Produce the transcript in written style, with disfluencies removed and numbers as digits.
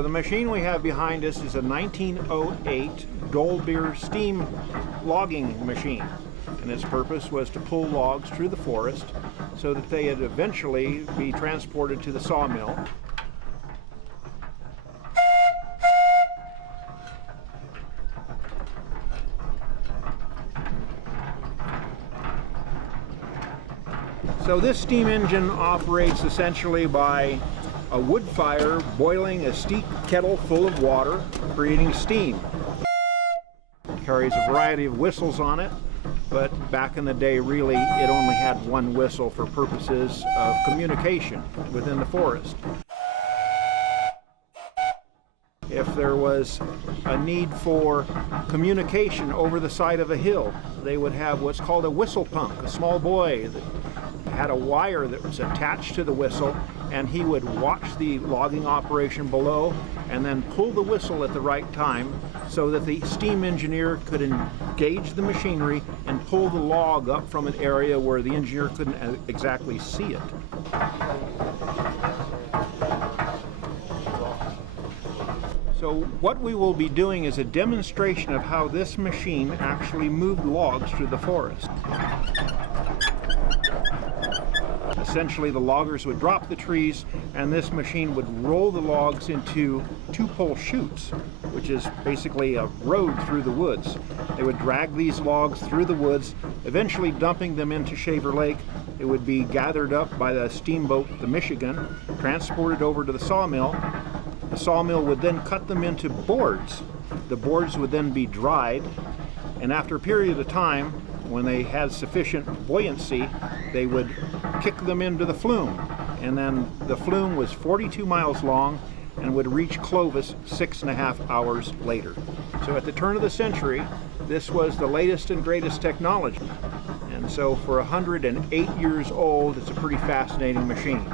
So the machine we have behind us is a 1908 Dolbeer steam logging machine, and its purpose was to pull logs through the forest so that they would eventually be transported to the sawmill. So this steam engine operates essentially by a wood fire boiling a steep kettle full of water, creating steam. It carries a variety of whistles on it, but back in the day really it only had one whistle for purposes of communication within the forest. If there was a need for communication over the side of a hill, they would have what's called a whistle punk, a small boy that had a wire that was attached to the whistle, and he would watch the logging operation below and then pull the whistle at the right time so that the steam engineer could engage the machinery and pull the log up from an area where the engineer couldn't exactly see it. So what we will be doing is a demonstration of how this machine actually moved logs through the forest. Essentially, the loggers would drop the trees, and this machine would roll the logs into two-pole chutes, which is basically a road through the woods. They would drag these logs through the woods, eventually dumping them into Shaver Lake. It would be gathered up by the steamboat, the Michigan, transported over to the sawmill. The sawmill would then cut them into boards. The boards would then be dried, and after a period of time, when they had sufficient buoyancy, they would kick them into the flume. And then the flume was 42 miles long and would reach Clovis 6.5 hours later. So at the turn of the century, this was the latest and greatest technology. And so for 108 years old, it's a pretty fascinating machine.